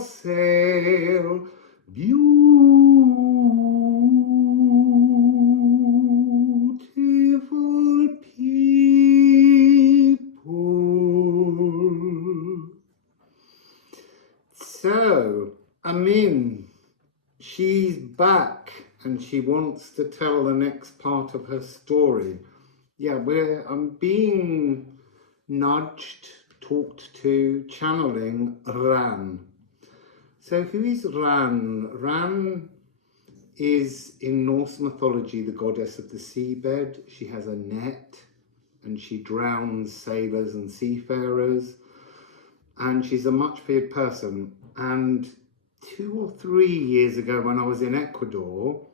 Wassail, beautiful people. So, she's back and she wants to tell the next part of her story. Yeah, I'm being nudged, talked to, channeling Ran. So who is Ran? Ran is in Norse mythology the goddess of the seabed. She has a net and she drowns sailors and seafarers. And she's a much feared person. And 2 or 3 years ago when I was in Ecuador,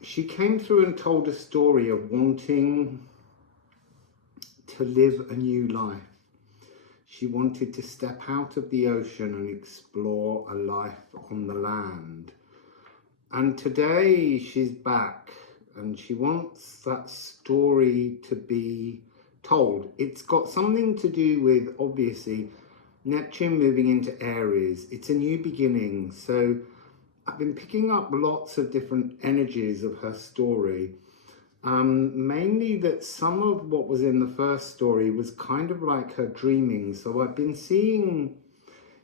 she came through and told a story of wanting to live a new life. She wanted to step out of the ocean and explore a life on the land. And today she's back and she wants that story to be told. It's got something to do with, obviously, Neptune moving into Aries. It's a new beginning. So I've been picking up lots of different energies of her story. Mainly that some of what was in the first story was kind of like her dreaming. So I've been seeing,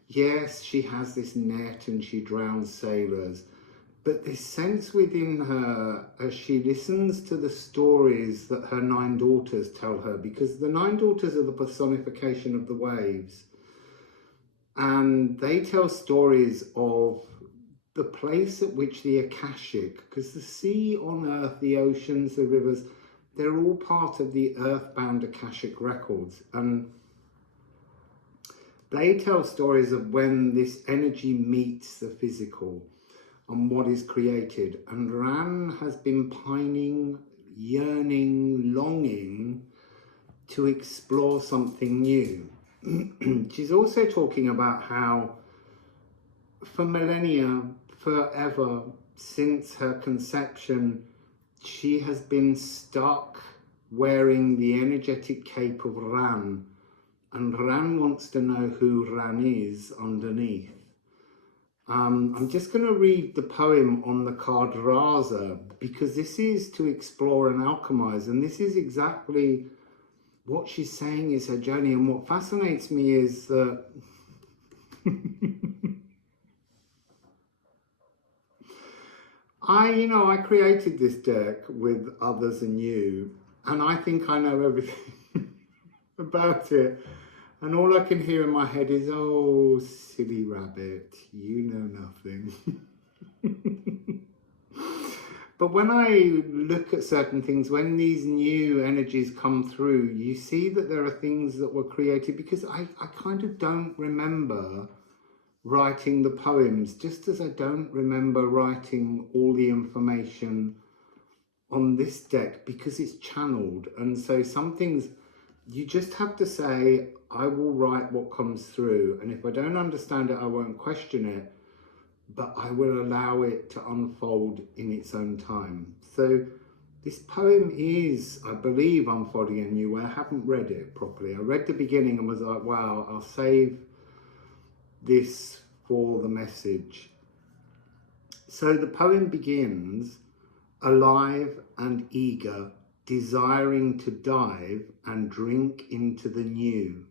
yes, she has this net and she drowns sailors, but this sense within her as she listens to the stories that her 9 daughters tell her, because the 9 daughters are the personification of the waves. And they tell stories of the place at which the Akashic, because the sea on earth, the oceans, the rivers, they're all part of the earthbound Akashic records. And they tell stories of when this energy meets the physical and what is created. And Ran has been pining, yearning, longing to explore something new. She's also talking about how for millennia, forever, since her conception, she has been stuck wearing the energetic cape of Ran, and Ran wants to know who Ran is underneath. I'm just going to read the poem on the card Raza, because this is to explore and alchemize, and this is exactly what she's saying is her journey. And what fascinates me is that I created this deck with others and you, and I think I know everything about it. And all I can hear in my head is, oh, silly rabbit, you know nothing. But when I look at certain things, when these new energies come through, you see that there are things that were created, because I kind of don't remember writing the poems, just as I don't remember writing all the information on this deck, because it's channeled. And so some things you just have to say, I will write what comes through, and if I don't understand it, I won't question it, but I will allow it to unfold in its own time. So this poem is, I believe, unfolding a new way. I haven't read it properly. I read the beginning and was like, wow, I'll save this for the message. So the poem begins, alive and eager, desiring to dive and drink into the new,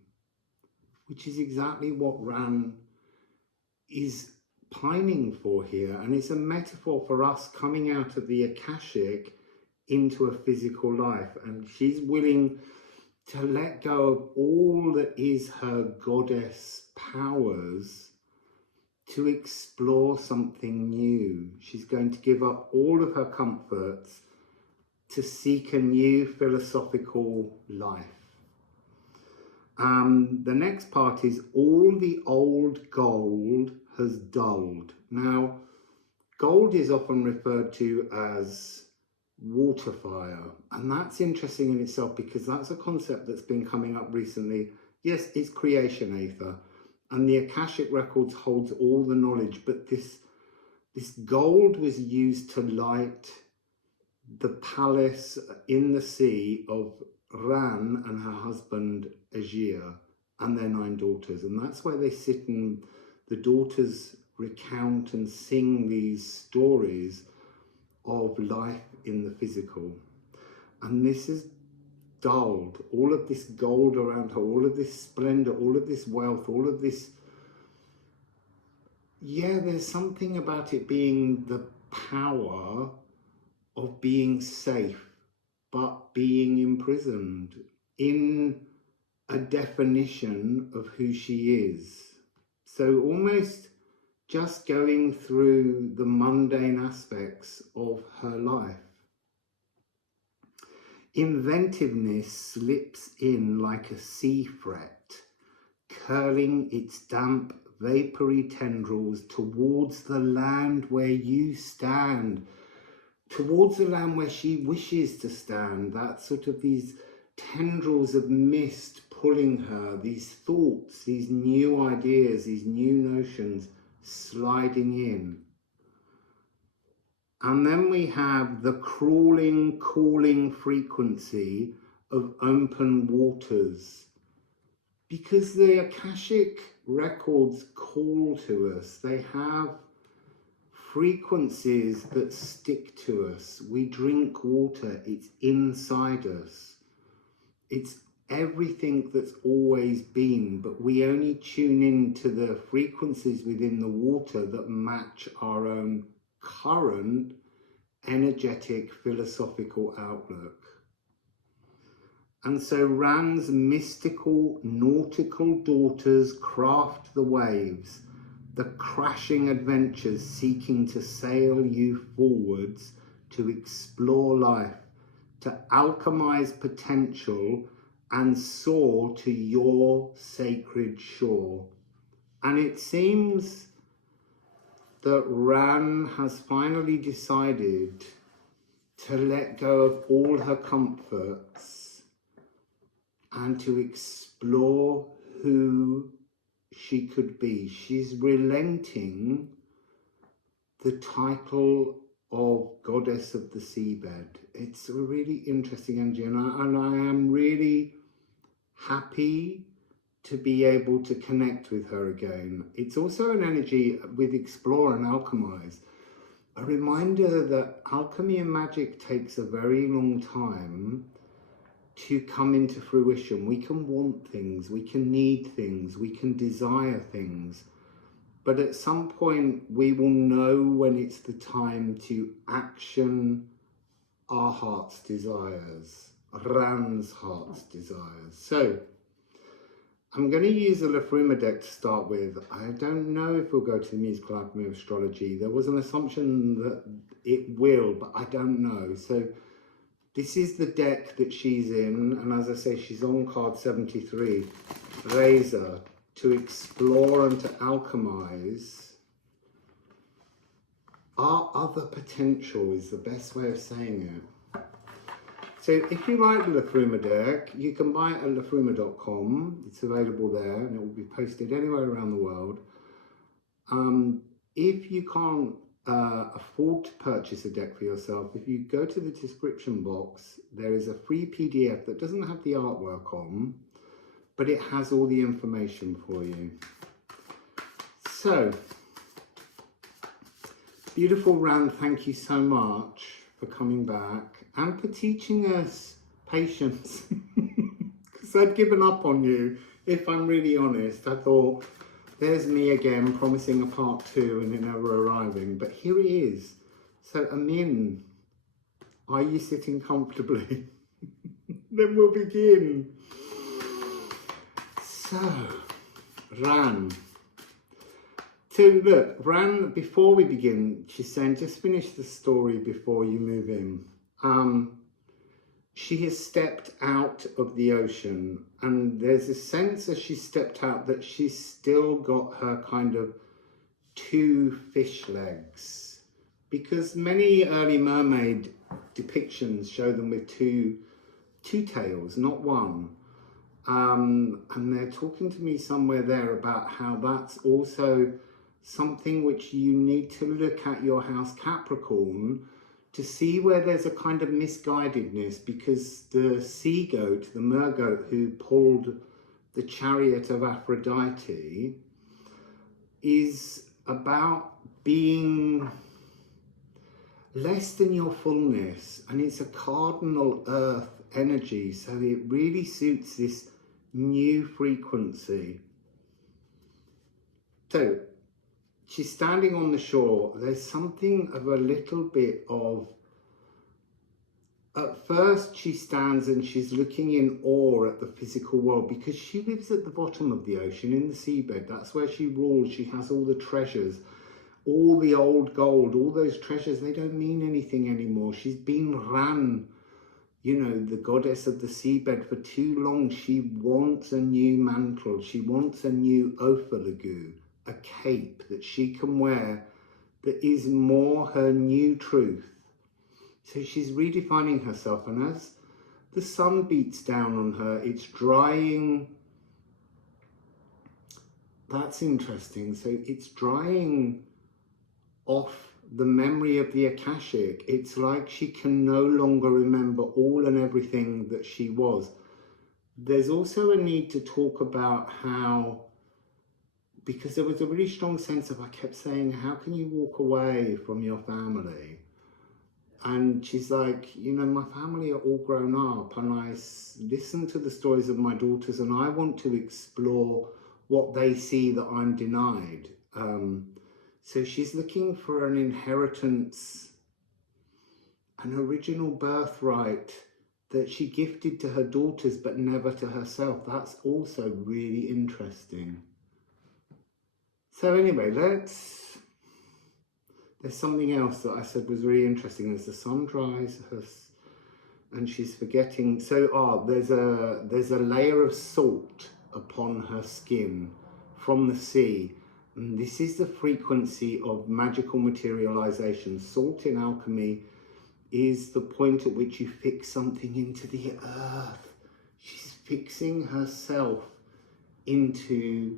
which is exactly what Ran is pining for here. And it's a metaphor for us coming out of the Akashic into a physical life. And she's willing to let go of all that is her goddess powers to explore something new. She's going to give up all of her comforts to seek a new philosophical life. The next part is, all the old gold has dulled. Now, gold is often referred to as water fire, and that's interesting in itself, because that's a concept that's been coming up recently. Yes, it's creation aether, and the Akashic records holds all the knowledge, but this gold was used to light the palace in the sea of Ran and her husband Ædan. and their 9 daughters. And that's where they sit and the daughters recount and sing these stories of life in the physical. And this is dulled. All of this gold around her, all of this splendor, all of this wealth, all of this. Yeah, there's something about it being the power of being safe, but being imprisoned in a definition of who she is. So almost just going through the mundane aspects of her life. Inventiveness slips in like a sea fret, curling its damp, vapory tendrils towards the land where you stand, towards the land where she wishes to stand. That sort of these tendrils of mist pulling her, these thoughts, these new ideas, these new notions sliding in. And then we have the crawling, calling frequency of open waters. Because the Akashic records call to us. They have frequencies that stick to us. We drink water, it's inside us. It's everything that's always been, but we only tune in to the frequencies within the water that match our own current energetic philosophical outlook. And so Ran's mystical nautical daughters craft the waves, the crashing adventures seeking to sail you forwards, to explore life, to alchemize potential and soar to your sacred shore. And it seems that Ran has finally decided to let go of all her comforts and to explore who she could be. She's relenting the title of Goddess of the Seabed. It's a really interesting energy, and I am really happy to be able to connect with her again. It's also an energy with explore and alchemize. A reminder that alchemy and magic takes a very long time to come into fruition. We can want things, we can need things, we can desire things, but at some point we will know when it's the time to action our heart's desires, Ran's heart's desires. So I'm going to use the Liffruma deck to start with. I don't know if we'll go to the musical Alchemy of Astrology. There was an assumption that it will, but I don't know. So this is the deck that she's in, and as I say, she's on card 73, Razor, to explore and to alchemize our other potential is the best way of saying it. So if you like the Liffruma deck, you can buy it at liffruma.com. It's available there and it will be posted anywhere around the world. If you can't afford to purchase a deck for yourself, if you go to the description box, there is a free PDF that doesn't have the artwork on, but it has all the information for you. So, beautiful Ran, thank you so much for coming back and for teaching us patience. Because I'd given up on you, if I'm really honest. I thought, there's me again promising a part 2 and it never arriving, but here it is. So Amin, are you sitting comfortably? Then we'll begin. So, Ran. So look, Ran, before we begin, she's saying, just finish the story before you move in. She has stepped out of the ocean, and there's a sense as she stepped out that she's still got her kind of 2 fish legs, because many early mermaid depictions show them with two tails, not one. And they're talking to me somewhere there about how that's also something which you need to look at your house Capricorn to see where there's a kind of misguidedness, because the sea goat, the mergoat who pulled the Chariot of Aphrodite, is about being less than your fullness, and it's a cardinal earth energy, so it really suits this new frequency. So she's standing on the shore. There's something of a little bit of, at first she stands and she's looking in awe at the physical world, because she lives at the bottom of the ocean in the seabed. That's where she rules. She has all the treasures, all the old gold, all those treasures. They don't mean anything anymore. She's been Ran, you know, the goddess of the seabed, for too long. She wants a new mantle. She wants a new Ophalagu, a cape that she can wear that is more her new truth. So she's redefining herself, and as the sun beats down on her, it's drying. That's interesting. So it's drying off the memory of the Akashic. It's like she can no longer remember all and everything that she was. There's also a need to talk about how, because there was a really strong sense of, I kept saying, how can you walk away from your family? And she's like, you know, my family are all grown up, and I listen to the stories of my daughters, and I want to explore what they see that I'm denied. So she's looking for an inheritance, an original birthright that she gifted to her daughters but never to herself. That's also really interesting. So anyway, there's something else that I said was really interesting. As the sun dries her, and she's forgetting. So there's a layer of salt upon her skin from the sea. And this is the frequency of magical materialization. Salt in alchemy is the point at which you fix something into the earth. She's fixing herself into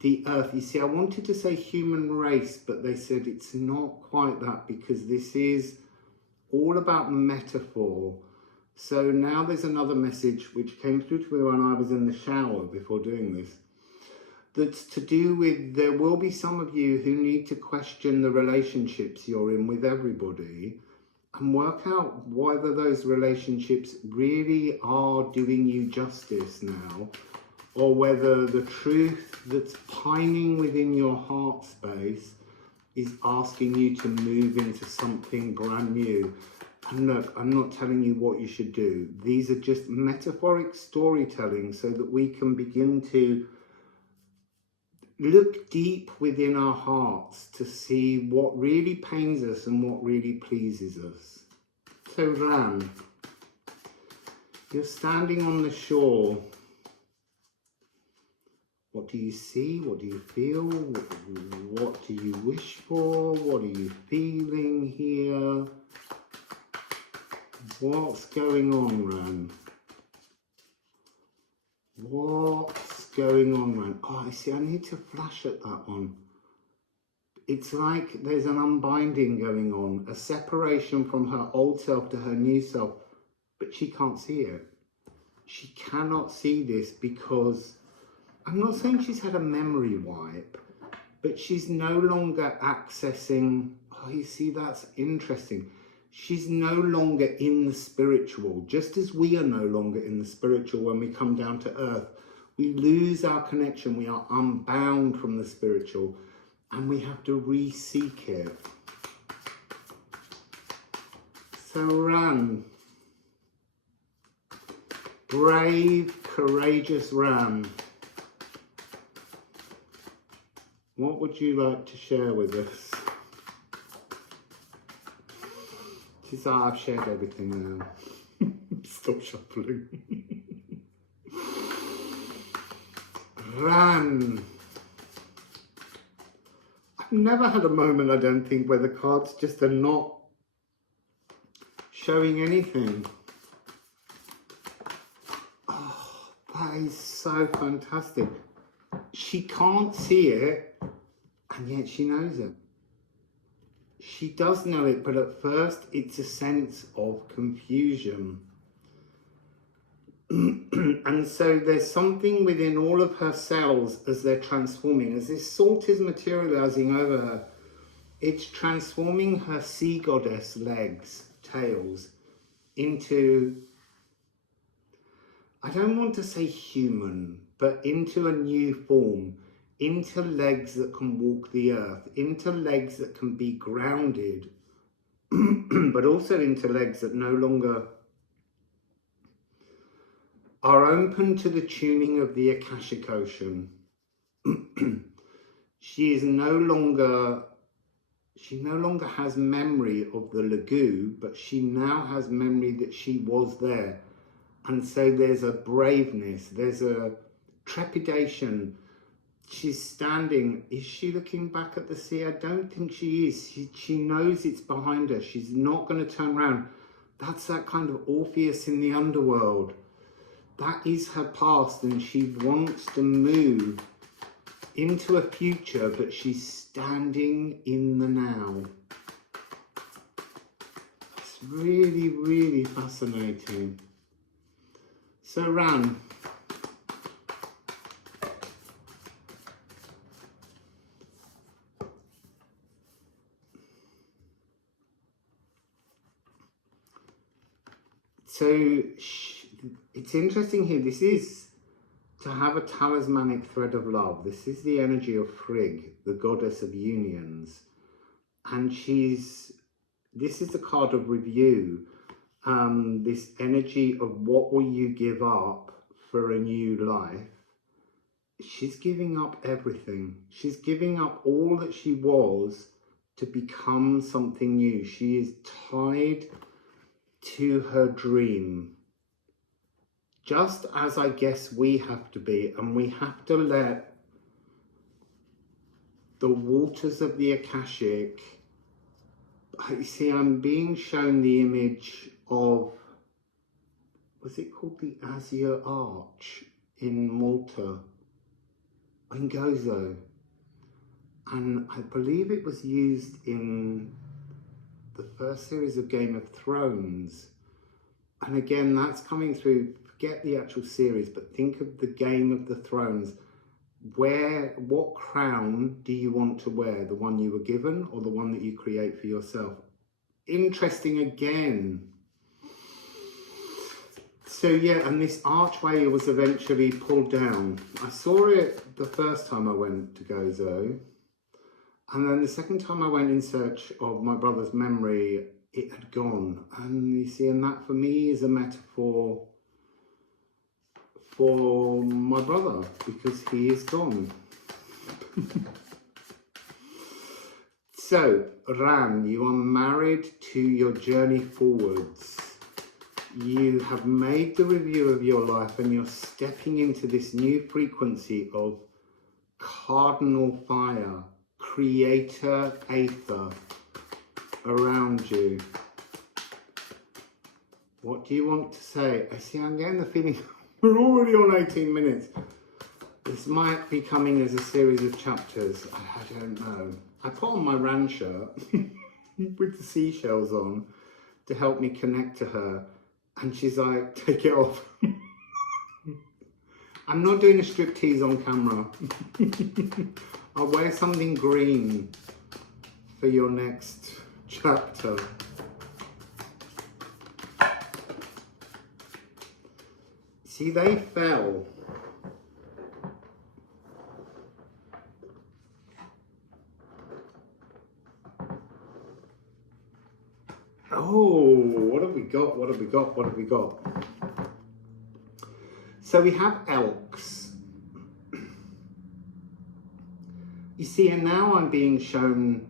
the earth. You see, I wanted to say human race, but they said it's not quite that, because this is all about metaphor. So now there's another message which came through to me when I was in the shower before doing this, that's to do with, there will be some of you who need to question the relationships you're in with everybody and work out whether those relationships really are doing you justice now, or whether the truth that's pining within your heart space is asking you to move into something brand new. And look, I'm not telling you what you should do. These are just metaphoric storytelling so that we can begin to look deep within our hearts to see what really pains us and what really pleases us. So Ran, you're standing on the shore. What do you see? What do you feel? What do you wish for? What are you feeling here? What's going on, Ran? What's going on, Ran? Oh, I see, I need to flash at that one. It's like there's an unbinding going on, a separation from her old self to her new self, but she can't see it. She cannot see this because, I'm not saying she's had a memory wipe, but she's no longer accessing, oh, you see, that's interesting. She's no longer in the spiritual, just as we are no longer in the spiritual when we come down to earth. We lose our connection, we are unbound from the spiritual, and we have to re-seek it. So Ran, brave, courageous Ran, what would you like to share with us? She said, I've shared everything now. Stop shuffling. Ran. I've never had a moment, I don't think, where the cards just are not showing anything. Oh, that is so fantastic. She can't see it, and yet she knows it. She does know it, but at first it's a sense of confusion. And so there's something within all of her cells as they're transforming, as this salt is materializing over her. It's transforming her sea goddess legs, tails, into, I don't want to say human, but into a new form, into legs that can walk the earth, into legs that can be grounded, but also into legs that no longer are open to the tuning of the Akashic Ocean. She no longer has memory of the Lagoon, but she now has memory that she was there. And so there's a braveness, there's a trepidation. She's standing. Is she looking back at the sea? I don't think she is. She knows it's behind her. She's not going to turn around. That's that kind of Orpheus in the underworld. That is her past, and she wants to move into a future, but she's standing in the now. It's really, really fascinating. So, Ran, it's interesting here. This is to have a talismanic thread of love. This is the energy of Frigg, the goddess of unions. And this is the card of review. This energy of what will you give up for a new life. She's giving up everything. She's giving up all that she was to become something new. She is tied to her dream, just as I guess we have to be, and we have to let the waters of the Akashic. You see, I'm being shown the image of, was it called the Azure Arch in Malta, in Gozo, and I believe it was used in the first series of Game of Thrones. And again, that's coming through. Forget the actual series, but think of the Game of the Thrones. What crown do you want to wear? The one you were given or the one that you create for yourself? Interesting again. So yeah, and this archway was eventually pulled down. I saw it the first time I went to Gozo. And then the second time I went in search of my brother's memory, it had gone. And you see, and that for me is a metaphor for my brother, because he is gone. So, Ran, you are married to your journey forwards. You have made the review of your life and you're stepping into this new frequency of cardinal fire, creator aether around you. What do you want to say? I see, I'm getting the feeling we're already on 18 minutes. This might be coming as a series of chapters. I don't know. I put on my Ran shirt with the seashells on to help me connect to her. And she's like, take it off. I'm not doing a striptease on camera. I'll wear something green for your next chapter. See, they fell. Oh, what have we got? What have we got? What have we got? So we have elks. You see, and now I'm being shown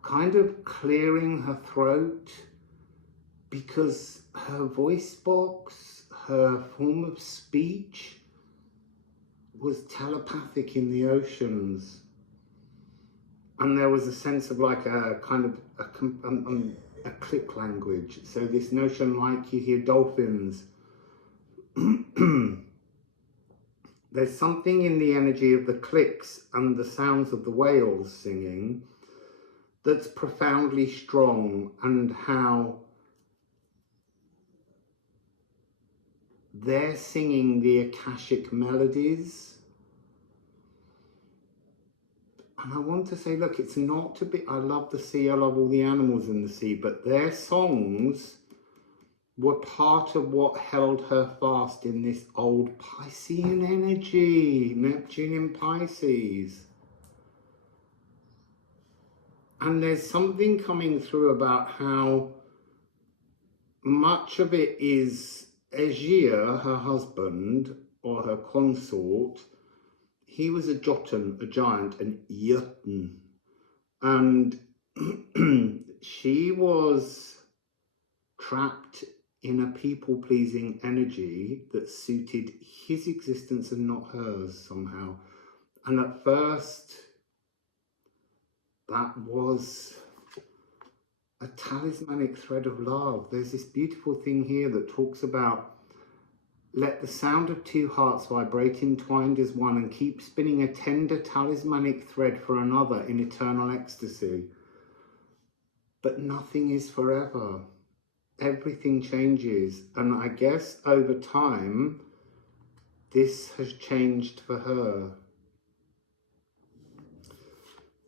kind of clearing her throat, because her voice box, her form of speech was telepathic in the oceans. And there was a sense of like a kind of a click language. So this notion, like you hear dolphins. There's something in the energy of the clicks and the sounds of the whales singing that's profoundly strong, and how they're singing the Akashic melodies. And I want to say, look, it's not to be, I love the sea, I love all the animals in the sea, but their songs were part of what held her fast in this old Piscean energy, Neptune in Pisces. And there's something coming through about how much of it is Aegir, her husband, or her consort. He was a Jotun, a giant, an Jötun. And she was trapped in a people-pleasing energy that suited his existence and not hers somehow. And at first, that was a talismanic thread of love. There's this beautiful thing here that talks about, let the sound of two hearts vibrate entwined as one and keep spinning a tender talismanic thread for another in eternal ecstasy. But nothing is forever. Everything changes. And I guess over time, this has changed for her.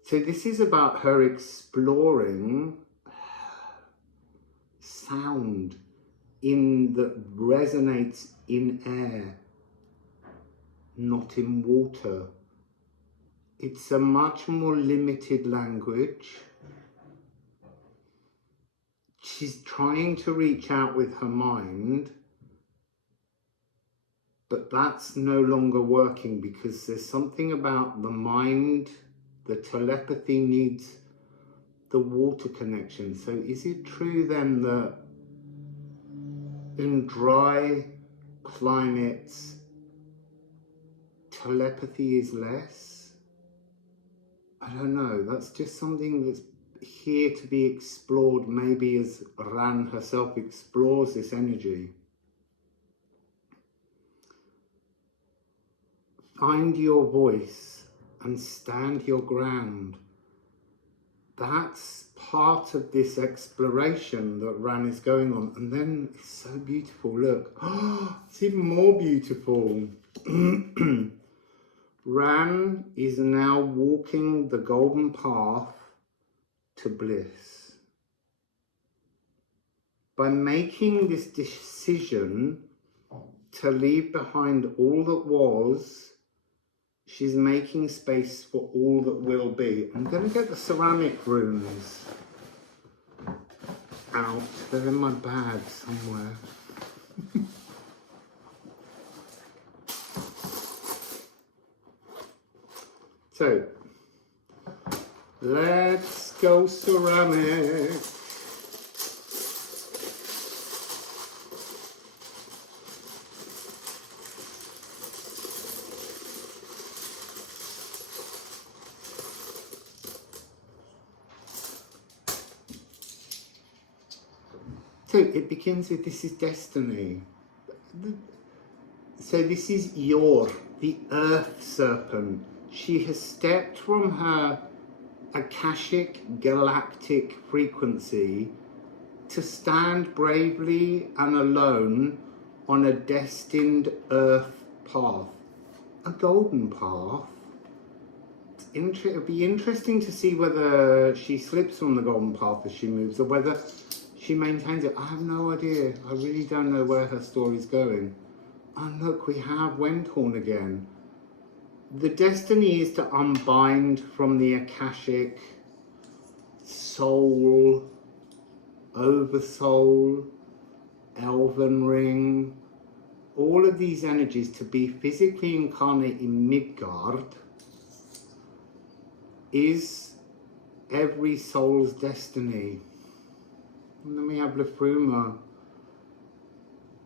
So this is about her exploring sound that resonates in air, not in water. It's a much more limited language. She's trying to reach out with her mind, but that's no longer working because there's something about the mind, the telepathy needs the water connection. So is it true then that in dry climates, telepathy is less? I don't know. That's just something that's here to be explored, maybe as Ran herself explores this energy. Find your voice and stand your ground. That's part of this exploration that Ran is going on. And then it's so beautiful, look. Oh, it's even more beautiful. Ran is now walking the golden path to bliss. By making this decision to leave behind all that was, she's making space for all that will be. I'm going to get the ceramic runes out. They're in my bag somewhere. So, let's go ceramic. So it begins with, this is destiny. So this is Yor, the earth serpent. She has stepped from her Akashic galactic frequency to stand bravely and alone on a destined earth path, a golden path. It'll be interesting to see whether she slips from the golden path as she moves or whether she maintains it. I have no idea. I really don't know where her story's going. And look, we have Wenthorn again. The destiny is to unbind from the Akashic soul, oversoul, elven ring, all of these energies to be physically incarnate in Midgard is every soul's destiny. And then we have Liffruma.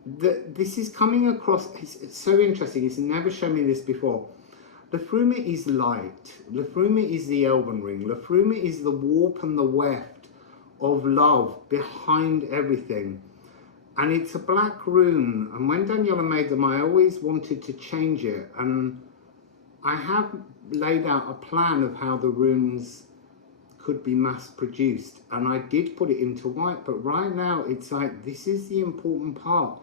This is coming across, it's so interesting, it's never shown me this before. Liffruma is light. Liffruma is the elven ring. Liffruma is the warp and the weft of love behind everything. And it's a black rune. And when Daniela made them, I always wanted to change it. And I have laid out a plan of how the runes could be mass produced. And I did put it into white. But right now, it's like, this is the important part.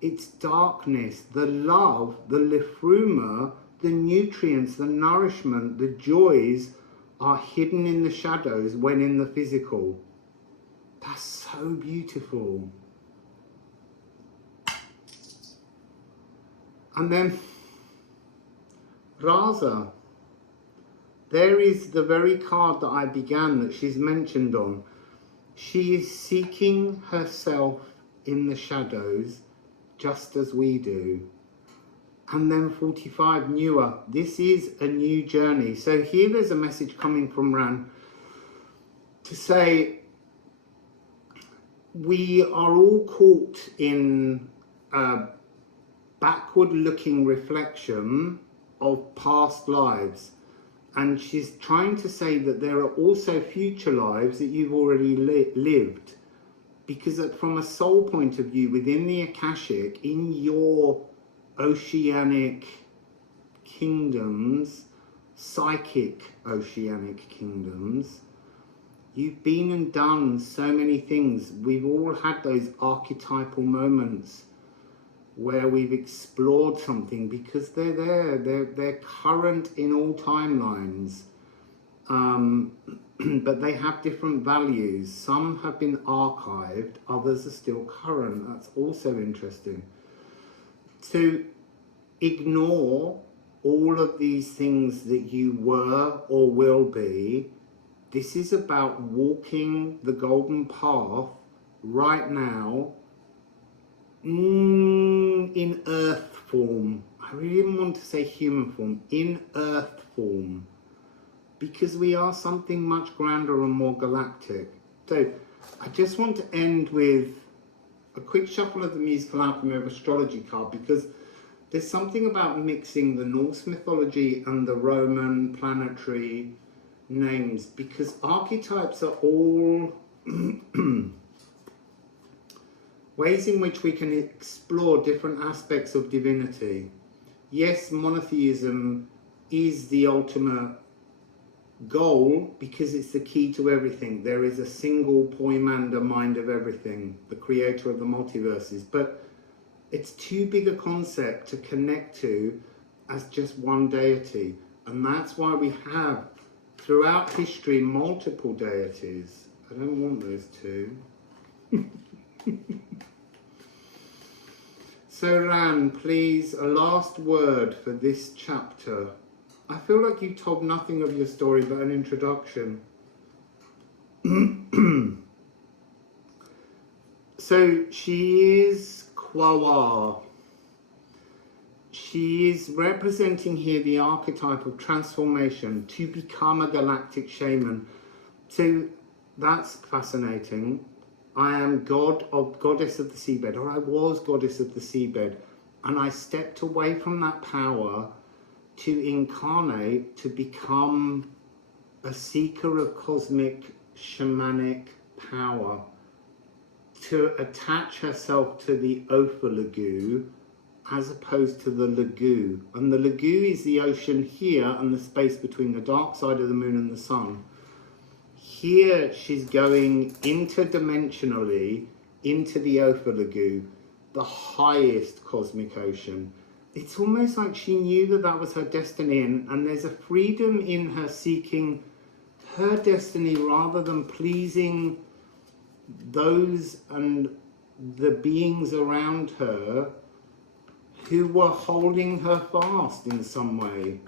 It's darkness, the love, the Liffruma, the nutrients, the nourishment, the joys are hidden in the shadows when in the physical. That's so beautiful. And then Raza, there is the very card that I began that she's mentioned on. She is seeking herself in the shadows just as we do. And then 45, newer. This is a new journey. So here there's a message coming from Ran to say we are all caught in a backward looking reflection of past lives. And she's trying to say that there are also future lives that you've already lived. Because from a soul point of view, within the Akashic, in your oceanic kingdoms, psychic oceanic kingdoms, you've been and done so many things. We've all had those archetypal moments where we've explored something because they're there, they're current in all timelines. But they have different values. Some have been archived, others are still current. That's also interesting. To ignore all of these things that you were or will be, this is about walking the golden path right now in earth form. I really didn't want to say human form, in earth form. Because we are something much grander and more galactic. So I just want to end with a quick shuffle of the musical Alchemy of Astrology card, because there's something about mixing the Norse mythology and the Roman planetary names, because archetypes are all ways in which we can explore different aspects of divinity. Yes, monotheism is the ultimate goal because it's the key to everything. There is a single Poimanda mind of everything, the creator of the multiverses, but it's too big a concept to connect to as just one deity. And that's why we have throughout history multiple deities. I don't want those two. So Ran, please, a last word for this chapter. I feel like you told nothing of your story but an introduction. So she is Kwawa. She is representing here the archetype of transformation to become a galactic shaman. So that's fascinating. I am goddess of the seabed, or I was goddess of the seabed, and I stepped away from that power to incarnate, to become a seeker of cosmic shamanic power, to attach herself to the Ophilogu as opposed to the Lagu. And the Lagu is the ocean here and the space between the dark side of the moon and the sun. Here she's going interdimensionally into the Ophilogu, the highest cosmic ocean. It's almost like she knew that that was her destiny, and there's a freedom in her seeking her destiny rather than pleasing those and the beings around her who were holding her fast in some way.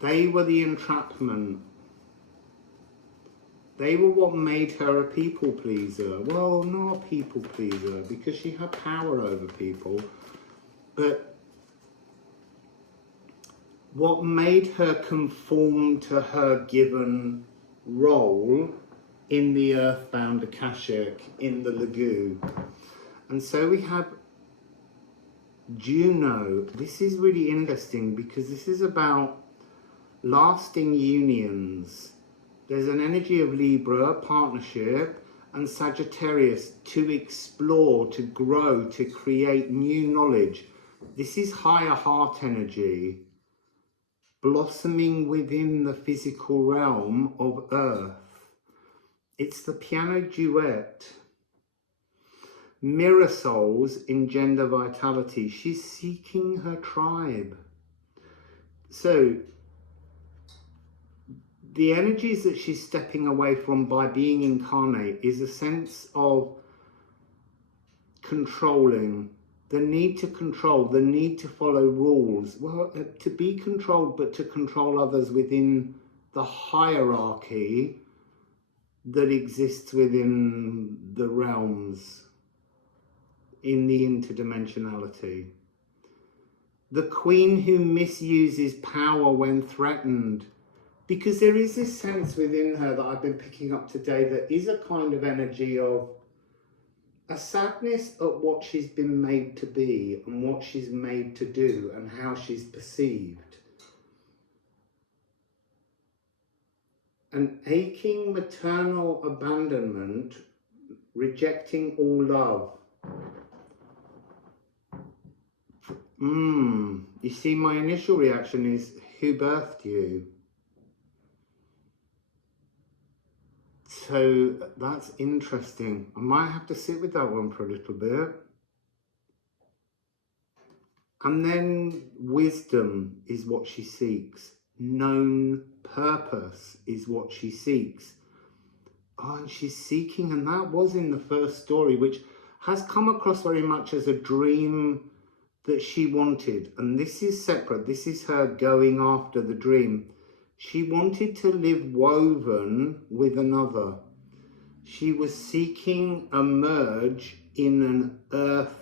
They were the entrapment. They were what made her a people pleaser. Well, not a people pleaser because she had power over people, but what made her conform to her given role in the earthbound Akashic, in the Lagu. And so we have Juno. This is really interesting because this is about lasting unions. There's an energy of Libra, partnership, and Sagittarius, to explore, to grow, to create new knowledge. This is higher heart energy, blossoming within the physical realm of Earth. It's the piano duet. mirror souls in gender vitality. She's seeking her tribe. So the energies that she's stepping away from by being incarnate is a sense of controlling, the need to control, the need to follow rules. Well, to be controlled, but to control others within the hierarchy that exists within the realms, in the interdimensionality. The queen who misuses power when threatened, because there is this sense within her that I've been picking up today that is a kind of energy of a sadness at what she's been made to be and what she's made to do and how she's perceived. An aching maternal abandonment, rejecting all love. You see, my initial reaction is, who birthed you? So that's interesting. I might have to sit with that one for a little bit. And then wisdom is what she seeks. Known purpose is what she seeks. Oh, and she's seeking, and that was in the first story, which has come across very much as a dream that she wanted. And this is separate. This is her going after the dream. She wanted to live woven with another. She was seeking a merge in an earth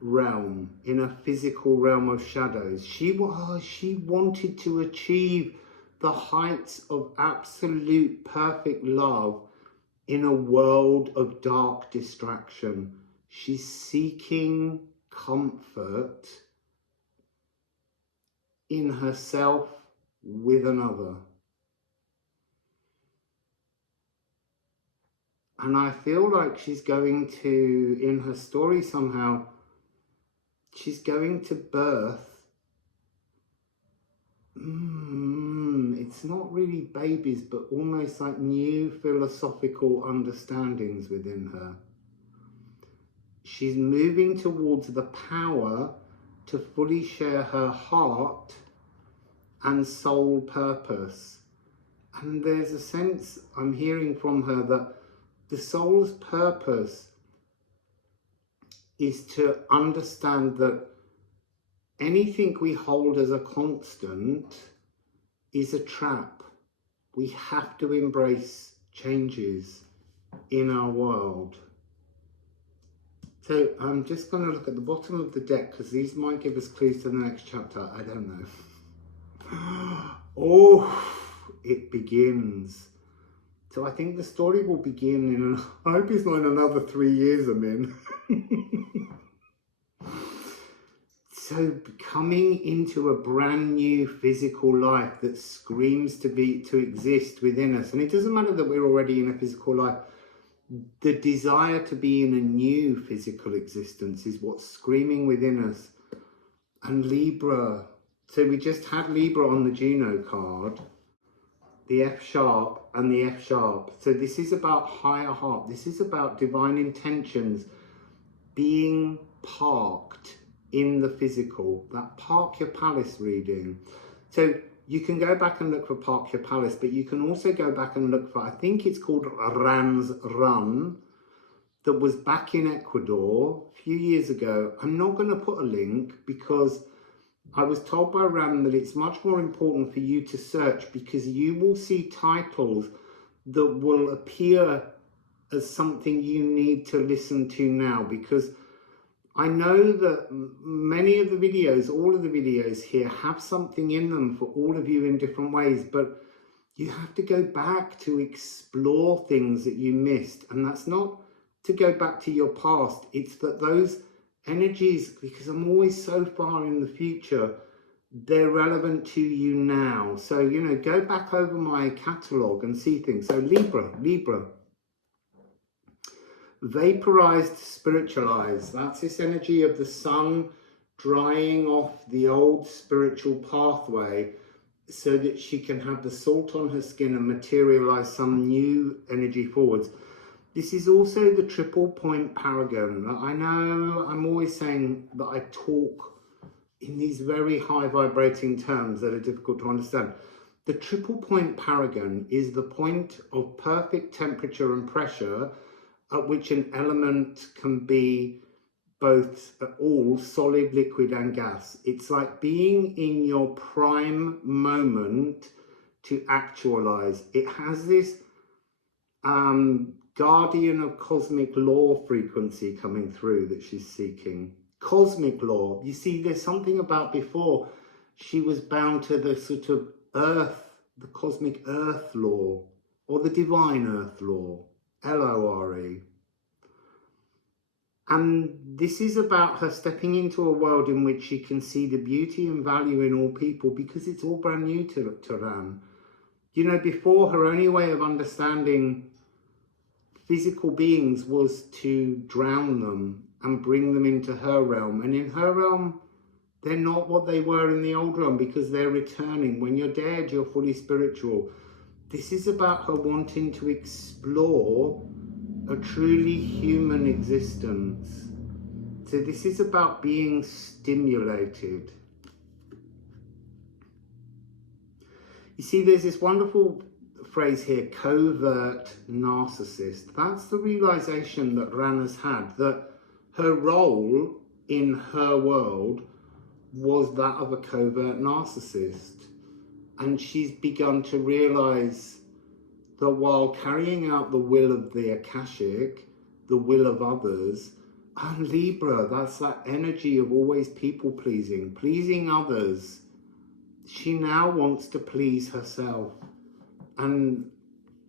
realm, in a physical realm of shadows. She wanted to achieve the heights of absolute perfect love in a world of dark distraction. She's seeking comfort in herself with another. And I feel like she's going to, in her story somehow, she's going to birth, it's not really babies, but almost like new philosophical understandings within her. She's moving towards the power to fully share her heart and soul purpose. And there's a sense I'm hearing from her that the soul's purpose is to understand that anything we hold as a constant is a trap. We have to embrace changes in our world. So I'm just going to look at the bottom of the deck because these might give us clues to the next chapter. I don't know. Oh, it begins. So I think the story will begin in, I hope it's not in another 3 years I'm in. So coming into a brand new physical life that screams to exist within us. And it doesn't matter that we're already in a physical life. The desire to be in a new physical existence is what's screaming within us. And Libra. So we just had Libra on the Juno card. The F sharp and the F sharp. So this is about higher heart. This is about divine intentions being parked in the physical. That Park Your Palace reading. So you can go back and look for Park Your Palace, but you can also go back and look for, I think it's called Ram's Run, that was back in Ecuador a few years ago. I'm not going to put a link because I was told by Ram that it's much more important for you to search, because you will see titles that will appear as something you need to listen to now, because I know that many of the videos, all of the videos here have something in them for all of you in different ways, but you have to go back to explore things that you missed. And that's not to go back to your past. It's that those energies, because I'm always so far in the future, they're relevant to you now. So, you know, go back over my catalogue and see things. So Libra. Vaporized, spiritualized. That's this energy of the sun drying off the old spiritual pathway so that she can have the salt on her skin and materialize some new energy forwards. This is also the triple point paragon. I know I'm always saying that I talk in these very high vibrating terms that are difficult to understand. The triple point paragon is the point of perfect temperature and pressure at which an element can be both all solid, liquid and gas. It's like being in your prime moment to actualize. It has this guardian of cosmic law frequency coming through that she's seeking. Cosmic law. You see, there's something about before she was bound to the sort of earth, the cosmic earth law, or the divine earth law, L-O-R-E. And this is about her stepping into a world in which she can see the beauty and value in all people, because it's all brand new to Ran. You know, before, her only way of understanding physical beings was to drown them and bring them into her realm. And in her realm, they're not what they were in the old realm, because they're returning. When you're dead, you're fully spiritual. This is about her wanting to explore a truly human existence. So this is about being stimulated. You see, there's this wonderful phrase here, covert narcissist. That's the realization that Ran has had, that her role in her world was that of a covert narcissist. And she's begun to realize that while carrying out the will of the Akashic, the will of others, and Libra, that's that energy of always people pleasing, pleasing others, she now wants to please herself. And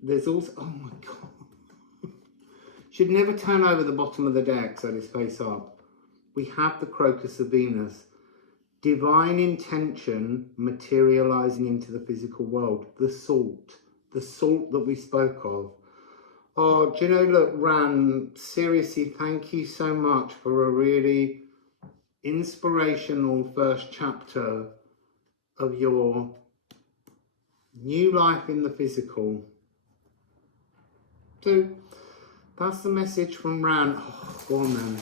there's also, oh my God, should never turn over the bottom of the deck so it's face up. We have the Crocus of Venus, divine intention materializing into the physical world, the salt that we spoke of. Oh, do you know, look, Ran, seriously, thank you so much for a really inspirational first chapter of your new life in the physical. So that's the message from Ran. Oh, go on then.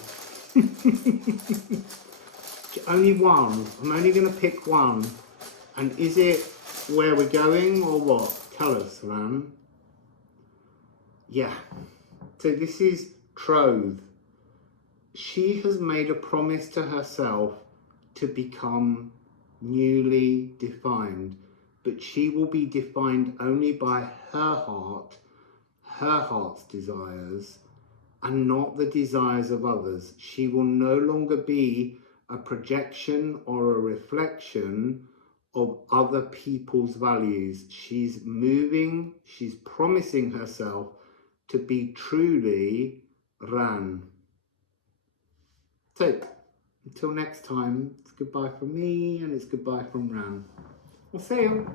Only one. I'm only going to pick one. And is it where we're going or what? Tell us, Ran. Yeah. So this is Troth. She has made a promise to herself to become newly defined, but she will be defined only by her heart's desires, and not the desires of others. She will no longer be a projection or a reflection of other people's values. She's moving, she's promising herself to be truly Ran. So, until next time, it's goodbye from me and it's goodbye from Ran. Wassail.